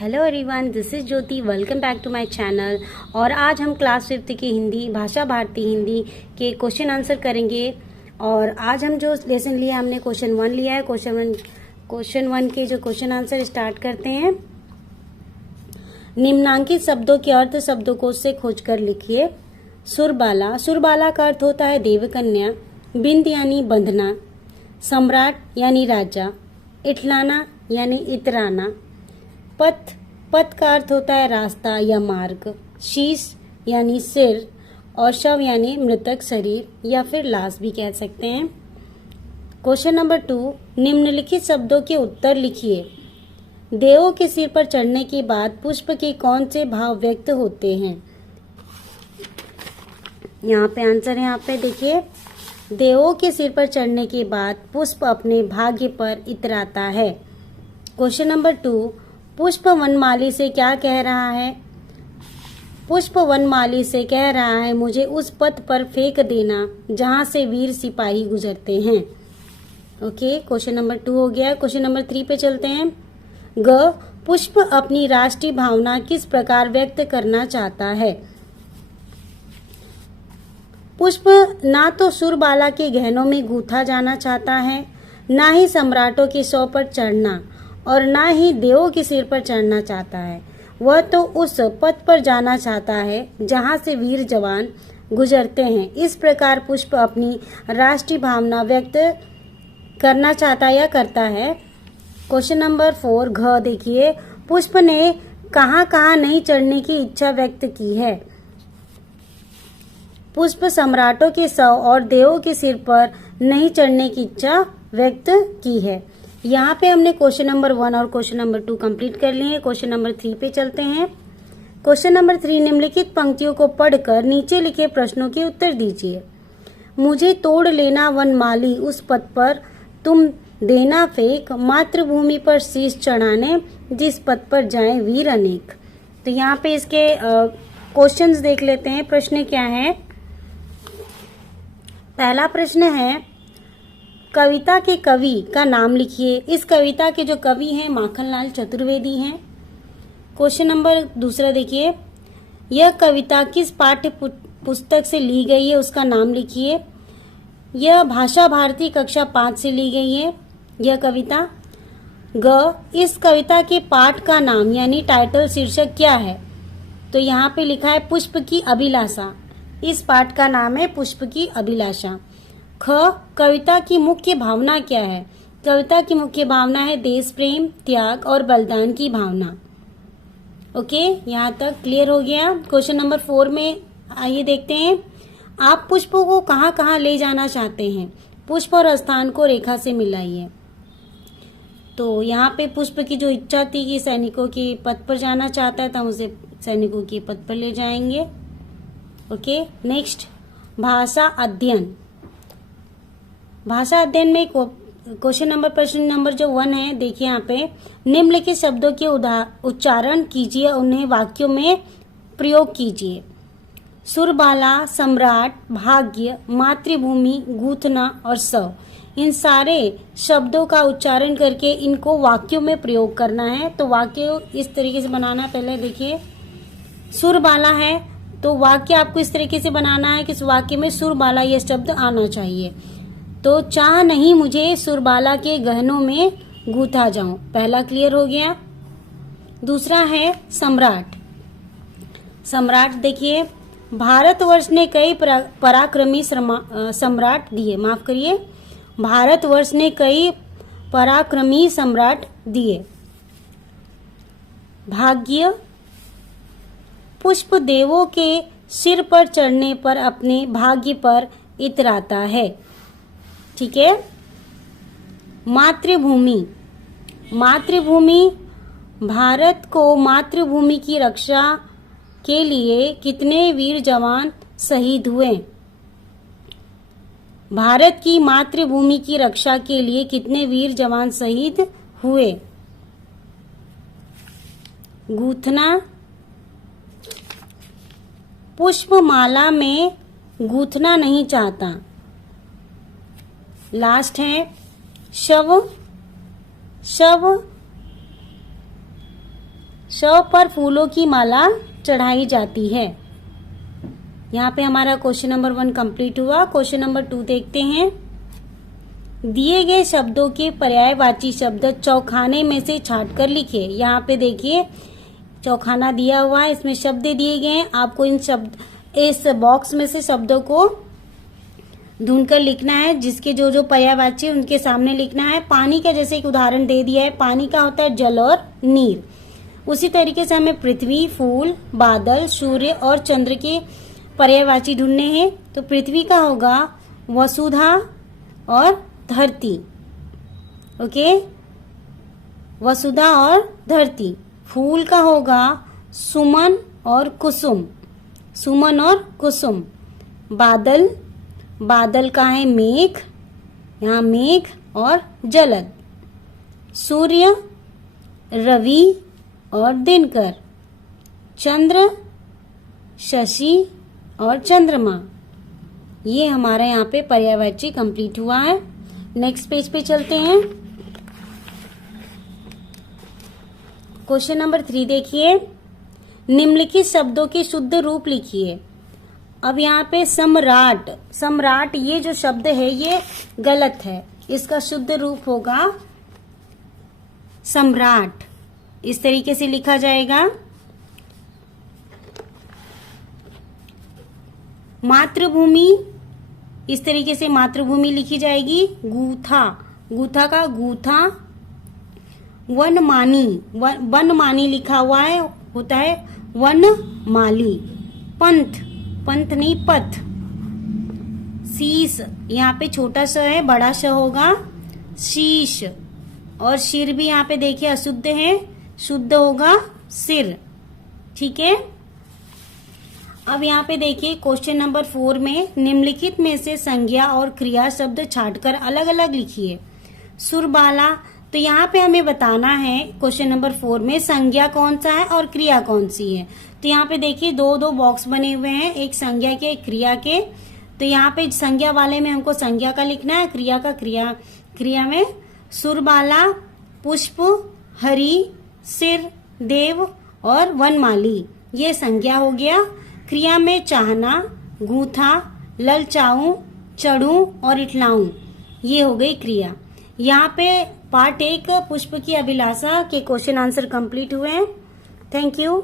Hello everyone, this is Jyoti. Welcome back to my channel. और आज हम क्लास 5th की हिंदी भाषा भारती हिंदी के क्वेश्चन आंसर करेंगे। और आज हम जो लेसन लिया हमने क्वेश्चन 1 लिया है। क्वेश्चन वन के जो क्वेश्चन आंसर स्टार्ट करते हैं। निम्नांकित शब्दों के अर्थ शब्दकोश से खोजकर लिखिए। सुरबाला, सुरबाला का अर्थ होता है देवकन्या। बिंद यानी बंधना। सम्राट यानी राजा। इठलाना यानी इतराना। पथ, पथ का अर्थ होता है रास्ता या मार्ग। शीश यानी सिर और शव यानी मृतक शरीर या फिर लाश भी कह सकते हैं। क्वेश्चन नंबर 2, निम्नलिखित शब्दों के उत्तर लिखिए। देवों के सिर पर चढ़ने के बाद पुष्प के कौन से भाव व्यक्त होते हैं? यहाँ पे आंसर है, यहाँ पे देखिए। देवों के सिर पर चढ़ने के बाद पुष्प अपने भाग्य पर इतराता है। क्वेश्चन नंबर 2, पुष्प वनमाली से क्या कह रहा है? पुष्प वनमाली से कह रहा है मुझे उस पथ पर फेंक देना जहां से वीर सिपाही गुजरते हैं। ओके, क्वेश्चन नंबर 2 हो गया। क्वेश्चन नंबर 3 पे चलते हैं। ग, पुष्प अपनी राष्ट्रीय भावना किस प्रकार व्यक्त करना चाहता है? पुष्प ना तो सुरबाला के गहनों में गूंथा जाना चाहता है, ना ही सम्राटों के शव पर चढ़ना और ना ही देवों के सिर पर चढ़ना चाहता है। वह तो उस पथ पर जाना चाहता है जहां से वीर जवान गुजरते हैं। इस प्रकार पुष्प अपनी राष्ट्रीय भावना व्यक्त करना चाहता या करता है। क्वेश्चन नंबर 4 घ, देखिए। पुष्प ने कहां कहां नहीं चढ़ने की इच्छा व्यक्त की है? पुष्प सम्राटों के शव और देवों के सिर पर नहीं चढ़ने की इच्छा व्यक्त की है। यहाँ पे हमने क्वेश्चन नंबर 1 और क्वेश्चन नंबर 2 कंप्लीट कर लिए हैं। क्वेश्चन नंबर 3 पे चलते हैं। क्वेश्चन नंबर 3, निम्नलिखित पंक्तियों को पढ़कर नीचे लिखे प्रश्नों के उत्तर दीजिए। मुझे तोड़ लेना वनमाली उस पथ पर तुम देना फेंक, मातृभूमि पर शीश चढ़ाने जिस पथ पर जाएं वीर अनेक। तो यहाँ पे इसके क्वेश्चंस देख लेते हैं। प्रश्न क्या है? पहला प्रश्न है, कविता के कवि का नाम लिखिए। इस कविता के जो कवि हैं माखनलाल चतुर्वेदी हैं। क्वेश्चन नंबर 2 देखिए, यह कविता किस पाठ्य पुस्तक से ली गई है उसका नाम लिखिए। यह भाषा भारती कक्षा 5 से ली गई है यह कविता। ग, इस कविता के पाठ का नाम यानी टाइटल शीर्षक क्या है? तो यहाँ पे लिखा है पुष्प की अभिलाषा। इस पाठ का नाम है पुष्प की अभिलाषा। ख, कविता की मुख्य भावना क्या है? कविता की मुख्य भावना है देश प्रेम, त्याग और बलिदान की भावना। ओके, यहाँ तक क्लियर हो गया। क्वेश्चन नंबर 4 में आइए देखते हैं। आप पुष्पों को कहाँ कहाँ ले जाना चाहते हैं? पुष्प और स्थान को रेखा से मिलाइए। तो यहाँ पे पुष्प की जो इच्छा थी कि सैनिकों के पथ पर जाना चाहता है, तो हम उसे सैनिकों के पथ पर ले जाएंगे। ओके, नेक्स्ट, भाषा अध्ययन। भाषा अध्ययन में क्वेश्चन नंबर प्रश्न नंबर जो 1 है, देखिए यहाँ पे। निम्नलिखित शब्दों के उच्चारण कीजिए, उन्हें वाक्यों में प्रयोग कीजिए। सुरबाला, सम्राट, भाग्य, मातृभूमि, गूंथना और शव। इन सारे शब्दों का उच्चारण करके इनको वाक्यों में प्रयोग करना है। तो वाक्य इस तरीके से बनाना। पहले देखिए, सुरबाला है तो वाक्य आपको इस तरीके से बनाना है कि इस वाक्य में सुरबाला यह शब्द आना चाहिए। तो चाह नहीं मुझे सुरबाला के गहनों में गूंथा जाऊं, पहला क्लियर हो गया। दूसरा है सम्राट। सम्राट देखिए, भारतवर्ष ने कई पराक्रमी सम्राट दिए। माफ करिए, भारतवर्ष ने कई पराक्रमी सम्राट दिए। भाग्य, पुष्प देवों के सिर पर चढ़ने पर अपने भाग्य पर इतराता है। ठीक है। मातृभूमि, मातृभूमि, भारत को मातृभूमि की रक्षा के लिए कितने वीर जवान शहीद हुए? भारत की मातृभूमि की रक्षा के लिए कितने वीर जवान शहीद हुए? गूंथना, पुष्पमाला में गूंथना नहीं चाहता। लास्ट है शव, शव शव पर फूलों की माला चढ़ाई जाती है। यहाँ पे हमारा क्वेश्चन नंबर 1 कंप्लीट हुआ। क्वेश्चन नंबर 2 देखते हैं। दिए गए शब्दों के पर्यायवाची शब्द चौखाने में से छांटकर लिखिए। यहाँ पे देखिए चौखाना दिया हुआ है, इसमें शब्द दिए गए हैं। आपको इस बॉक्स में से शब्दों को ढूंढकर लिखना है, जिसके जो जो पर्यायवाची है उनके सामने लिखना है। पानी का जैसे एक उदाहरण दे दिया है, पानी का होता है जल और नीर। उसी तरीके से हमें पृथ्वी, फूल, बादल, सूर्य और चंद्र के पर्यायवाची ढूंढने हैं। तो पृथ्वी का होगा वसुधा और धरती। ओके, वसुधा और धरती। फूल का होगा सुमन और कुसुम, सुमन और कुसुम। बादल, बादल का है मेघ, यहाँ मेघ और जलद। सूर्य, रवि और दिनकर। चंद्र, शशि और चंद्रमा। ये हमारा यहाँ पे पर्यायवाची कंप्लीट हुआ है। नेक्स्ट पेज पे चलते हैं। क्वेश्चन नंबर 3 देखिए। निम्नलिखित शब्दों के शुद्ध रूप लिखिए। अब यहाँ पे सम्राट, सम्राट ये जो शब्द है ये गलत है। इसका शुद्ध रूप होगा सम्राट। इस तरीके से लिखा जाएगा। मातृभूमि, इस तरीके से मातृभूमि लिखी जाएगी। गूथा, गूथा का गूथा। वनमानी, वनमानी लिखा हुआ है, होता है वनमाली। पंथ, पंथ नहीं पथ। शीश, यहाँ पे छोटा स है, बड़ा स होगा शीश। और सिर भी यहाँ पे देखिए अशुद्ध है, शुद्ध होगा सिर। ठीक है। अब यहाँ पे देखिए क्वेश्चन नंबर 4 में निम्नलिखित में से संज्ञा और क्रिया शब्द छांटकर अलग अलग लिखिए। सुरबाला, तो यहाँ पे हमें बताना है क्वेश्चन नंबर 4 में संज्ञा कौन सा है और क्रिया कौन सी है। तो यहाँ पे देखिए दो बॉक्स बने हुए हैं, एक संज्ञा के एक क्रिया के। तो यहाँ पे संज्ञा वाले में हमको संज्ञा का लिखना है, क्रिया का क्रिया में सुरबाला, पुष्प, हरि, सिर, देव और वनमाली, ये संज्ञा हो गया। क्रिया में चाहना, गूथा, ललचाऊं, चढ़ूं और इठलाऊं, ये हो गई क्रिया। यहाँ पे पार्ट 1 पुष्प की अभिलाषा के क्वेश्चन आंसर कंप्लीट हुए हैं। Thank you.